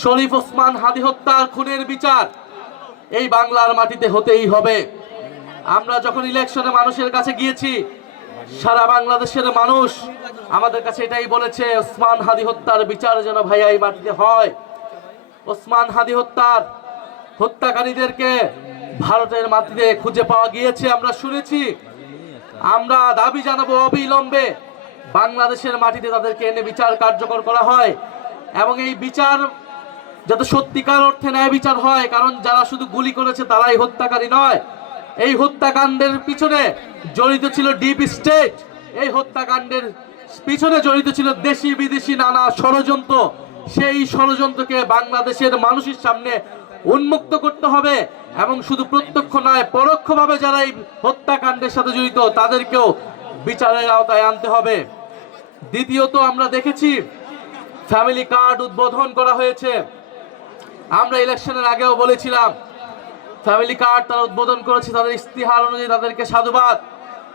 শরীফ ওসমান হাদি হত্যার খুনের বিচার এই বাংলার মাটিতে হতেই হবে। আমরা যখন ইলেকশনে মানুষের কাছে গিয়েছি, সারা বাংলাদেশের মানুষ আমাদের কাছে এটাই বলেছে, ওসমান হাদি হত্যার বিচার যেন ভাইয়া এই মাটিতে হয়। ওসমান হাদি হত্যাকারীদেরকে ভারতের মাটিতে খুঁজে পাওয়া গিয়েছে, আমরা শুনেছি। আমরা দাবি জানাবো অবিলম্বে বাংলাদেশের মাটিতে তাদেরকে এনে বিচার কার্যকর করা হয়, এবং এই বিচার যাতে সত্যিকার অর্থে ন্যায় বিচার হয়। কারণ যারা শুধু গুলি করেছে তারাই হত্যাকারী নয়, এই হত্যাকাণ্ডের পিছনে জড়িত ছিল ডিপ স্টেট। এই হত্যাকাণ্ডের পিছনে জড়িত ছিল দেশি বিদেশি নানা ষড়যন্ত্র। সেই ষড়যন্ত্রকে বাংলাদেশের মানুষের সামনে উন্মুক্ত করতে হবে, এবং শুধু প্রত্যক্ষ নয়, পরোক্ষভাবে যারা এই হত্যাকাণ্ডের সাথে জড়িত তাদেরকেও বিচারের আওতায় আনতে হবে। দ্বিতীয়ত, আমরা দেখেছি ফ্যামিলি কার্ড উদ্বোধন করা হয়েছে। আমরা ইলেকশনের আগেও বলেছিলাম ফ্যামিলি কার্ড তারা উদ্বোধন করেছে, তাদের ইস্তিহার অনুযায়ী তাদেরকে সাধুবাদ।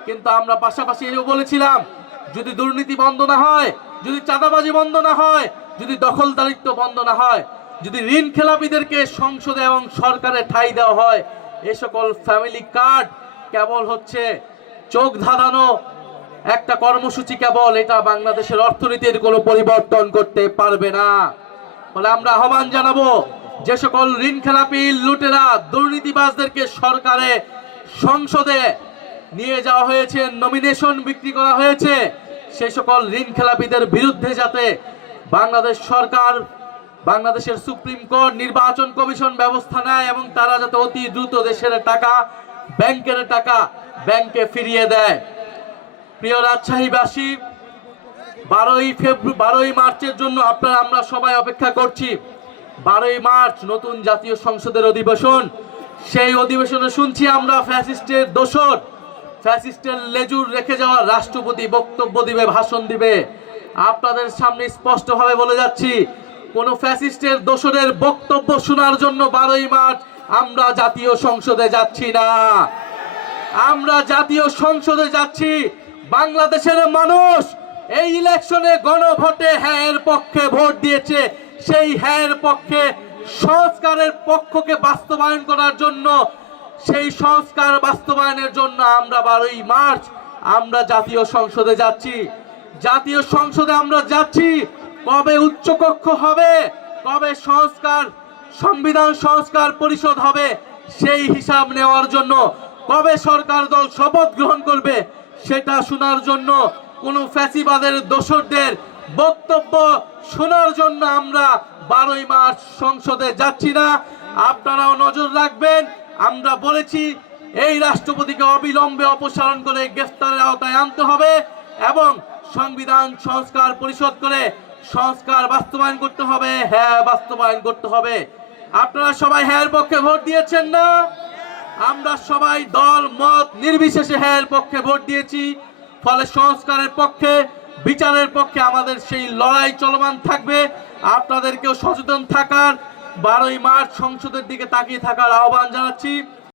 কিন্তু আমরা পাশাপাশি এও বলেছিলাম, যদি দুর্নীতি বন্ধ না হয়, যদি চাঁদাবাজি বন্ধ না হয়, যদি দখলদারিত্ব বন্ধ না হয়, যদি ঋণ খেলাপিদেরকে সংসদে এবং সরকারে ঠাঁই দেওয়া হয়, এই সকল ফ্যামিলি কার্ড কেবল হচ্ছে চোখ ধাঁধানো একটা কর্মসূচি, কেবল এটা বাংলাদেশের অর্থনীতির কোনো পরিবর্তন করতে পারবে না। ফলে আমরা আহ্বান জানাবো, যে সকল ঋণ খেলাপি লুটেরা দুর্নীতিবাজদেরকে সরকারে সংসদে নিয়ে যাওয়া হয়েছে, নমিনেশন বিক্রি করা হয়েছে, সেই সকল ঋণ খেলাপিদের বিরুদ্ধে যাতে বাংলাদেশ সরকার, বাংলাদেশের সুপ্রিম কোর্ট, নির্বাচন কমিশন ব্যবস্থা নেয়, এবং তারা যাতে অতি দ্রুত দেশের টাকা, ব্যাংকের টাকা ব্যাংকে ফিরিয়ে দেয়। প্রিয় রাজশাহীবাসী, 12ই মার্চের জন্য আমরা সবাই অপেক্ষা করছি। 12ই মার্চ নতুন জাতীয় সংসদের অধিবেশন। সেই অধিবেশনে শুনছি আমরা ফ্যাসিস্টের দোসর, ফ্যাসিস্টের লেজুর রেখে যাওয়া রাষ্ট্রপতি বক্তব্য দিবে, ভাষণ দিবে। আপনাদের সামনে স্পষ্টভাবে বলে যাচ্ছি, কোন ফ্যাসিস্টের দোসরের বক্তব্য শোনার জন্য 12ই মার্চ আমরা জাতীয় সংসদে যাচ্ছি না। আমরা জাতীয় সংসদে যাচ্ছি বাংলাদেশের মানুষ এই ইলেকশনে গণভোটে হ্যাঁ এর পক্ষে ভোট দিয়েছে, সেই হ্যাঁ এর পক্ষে সংস্কারের পক্ষকে বাস্তবায়ন করার জন্য, সেই সংস্কার বাস্তবায়নের জন্য আমরা 12ই মার্চ আমরা জাতীয় সংসদে যাচ্ছি। জাতীয় সংসদে আমরা যাচ্ছি, কবে উচ্চকক্ষ হবে, কবে সংবিধান সংস্কার পরিষদ হবে সেই হিসাব নেওয়ার জন্য, কবে সরকার দল শপথ গ্রহণ করবে সেটা শোনার জন্য, কোন ফ্যাসিবাদের দোসরদের বক্তব্য শোনার জন্য আমরা 12ই মার্চ সংসদে যাচ্ছি না। আপনারাও নজর রাখবেন। আমরা বলেছি এই রাষ্ট্রপতিকে অবিলম্বে অপসারণ করে গ্রেফতারের আওতায় আনতে হবে, এবং সংবিধান সংস্কার পরিষদ করে সংস্কার বাস্তবায়ন করতে হবে, হ্যাঁ বাস্তবায়ন করতে হবে। আপনারা সবাই হ্যাঁ এর পক্ষে ভোট দিয়েছেন না? আমরা সবাই দল মত নির্বিশেষে হ্যাঁ এর পক্ষে ভোট দিয়েছি। ফলে সংস্কারের পক্ষে, বিচারের পক্ষে আমাদের সেই লড়াই চলমান থাকবে। আপনাদেরকেও সচেতন থাকার, 12ই মার্চ সংসদের দিকে তাকিয়ে থাকার আহ্বান জানাচ্ছি।